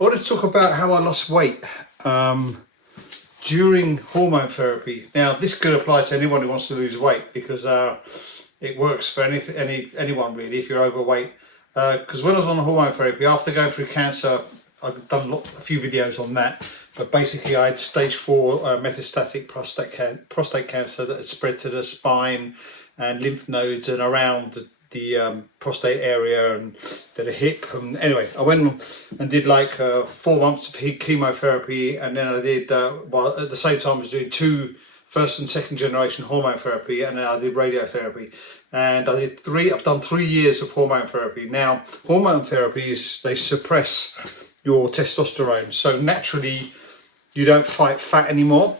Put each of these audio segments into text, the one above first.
I want to talk about how I lost weight during hormone therapy. Now, this could apply to anyone who wants to lose weight because it works for anyone really if you're overweight. Because when I was on hormone therapy, after going through cancer, I've done a few videos on that. But basically, I had stage 4 metastatic prostate cancer that had spread to the spine and lymph nodes and around the prostate area and to the hip. And anyway, I went and did like 4 months of chemotherapy, and then I did well at the same time I was doing 2 first and second generation hormone therapy, and then I did radiotherapy, and I've done 3 years of hormone therapy. Now, hormone therapies, they suppress your testosterone, so naturally you don't fight fat anymore.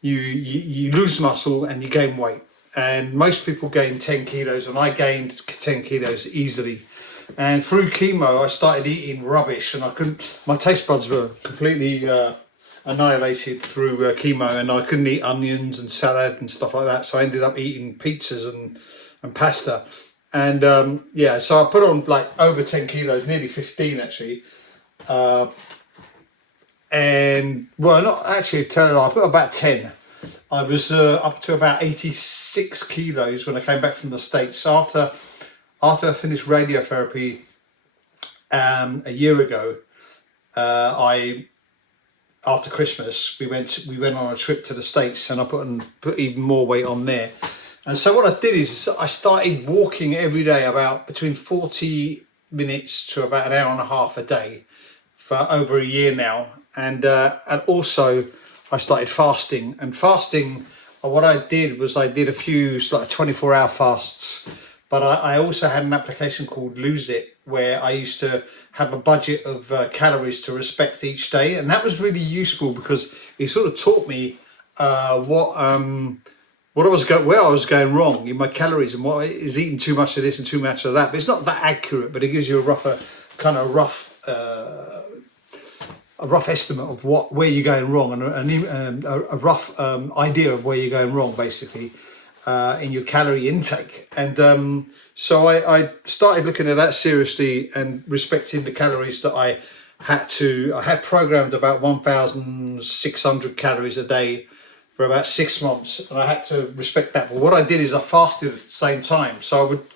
You lose muscle and you gain weight. And most people gain 10 kilos, and I gained 10 kilos easily. And through chemo, I started eating rubbish, and my taste buds were completely annihilated through chemo, and I couldn't eat onions and salad and stuff like that. So I ended up eating pizzas and pasta. And so I put on like over 10 kilos, nearly 15 actually. And well, not actually, I put about 10. I was up to about 86 kilos when I came back from the States. So after I finished radiotherapy a year ago, after Christmas we went on a trip to the States, and I put even more weight on there. And so what I did is I started walking every day, about between 40 minutes to about an hour and a half a day for over a year now. And also I started fasting. And fasting, what I did was I did a few like 24-hour fasts, but I also had an application called Lose It, where I used to have a budget of calories to respect each day. And that was really useful because it sort of taught me where I was going wrong in my calories, and what is eating too much of this and too much of that. But it's not that accurate, but it gives you a rough estimate of where you're going wrong, and a rough idea of where you're going wrong, basically, in your calorie intake. And so I started looking at that seriously and respecting the calories that I had programmed about 1,600 calories a day for about 6 months, and I had to respect that. But what I did is I fasted at the same time. So I would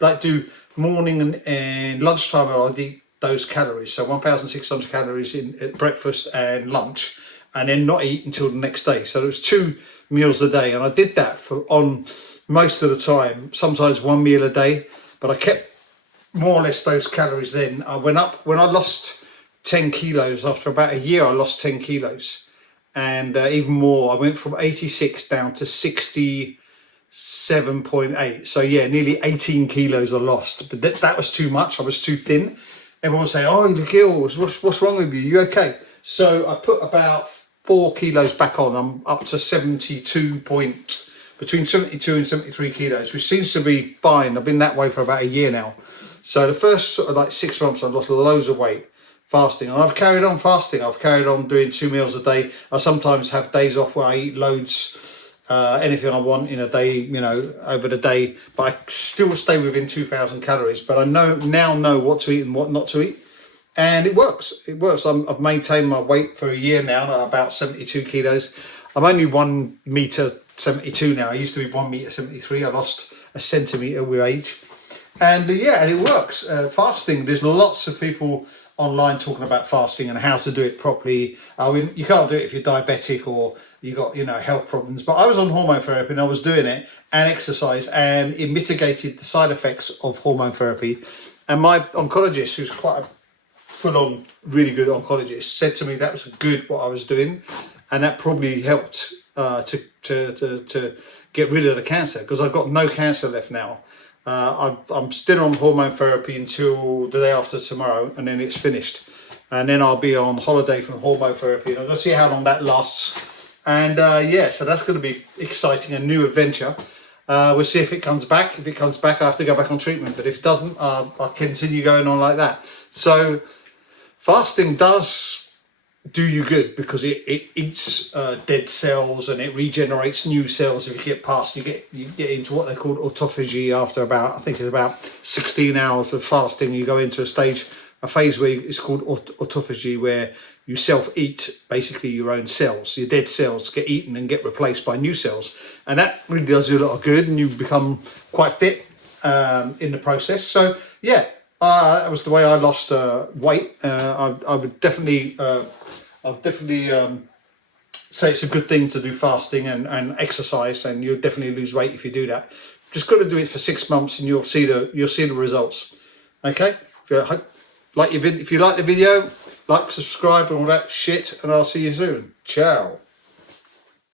like do morning and lunchtime, and I'd eat those calories, so 1,600 calories at breakfast and lunch, and then not eat until the next day. So it was 2 meals a day, and I did that on most of the time, sometimes 1 meal a day, but I kept more or less those calories. Then I went up when I lost 10 kilos. After about a year I lost 10 kilos, and even more. I went from 86 down to 67.8. So yeah, nearly 18 kilos I lost, but that was too much. I was too thin. Everyone was saying, "Oh, you look ill. What's wrong with you? You okay?" So I put about 4 kilos back on. I'm up to between 72 and 73 kilos, which seems to be fine. I've been that way for about a year now. So the first sort of like 6 months, I lost loads of weight fasting, and I've carried on fasting. I've carried on doing 2 meals a day. I sometimes have days off where I eat loads, anything I want in a day, over the day, but I still stay within 2,000 calories. But I now know what to eat and what not to eat, and it works. I've maintained my weight for a year now at about 72 kilos. I'm only 1 meter 72 now. I used to be 1 meter 73. I lost a centimeter with age, and and it works. Fasting, there's lots of people online talking about fasting and how to do it properly. I mean, you can't do it if you're diabetic or you got health problems, but I was on hormone therapy and I was doing it and exercise, and it mitigated the side effects of hormone therapy. And my oncologist, who's quite a full-on really good oncologist, said to me that was good what I was doing, and that probably helped to get rid of the cancer, because I've got no cancer left now. I'm still on hormone therapy until the day after tomorrow, and then it's finished, and then I'll be on holiday from hormone therapy, and I'm going to see how long that lasts. And so that's going to be exciting, a new adventure. We'll see if it comes back. If it comes back, I have to go back on treatment, but if it doesn't, I'll continue going on like that. So fasting does do you good, because it eats dead cells and it regenerates new cells. If you get past, you get into what they call autophagy after about, I think it's about 16 hours of fasting. You go into a stage a phase where it's called autophagy, where you self-eat basically your own cells. Your dead cells get eaten and get replaced by new cells, and that really does you a lot of good, and you become quite fit in the process. So yeah, that was the way I lost weight. I would definitely, say it's a good thing to do fasting and exercise, and you'll definitely lose weight if you do that. Just got to do it for 6 months, and you'll see the results. Okay, if you like the video, like, subscribe, and all that shit, and I'll see you soon. Ciao.